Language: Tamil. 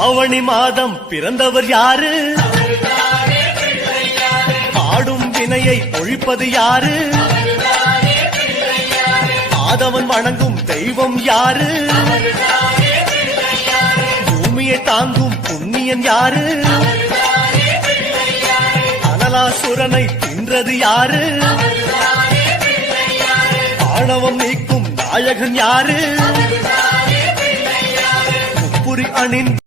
ஆவணி மாதம் பிறந்தவர் யாரு? ஆடும் வினையை ஒழிப்பது யாரு? ஆதவன் வணங்கும் தெய்வம் யாரு? பூமியை தாங்கும் புண்ணியன் யாரு? அனலாசுரனை தின்றது யாரு? ஆணவம் நீக்கும் நாயகன் யாரு? முப்புரி அணிந்து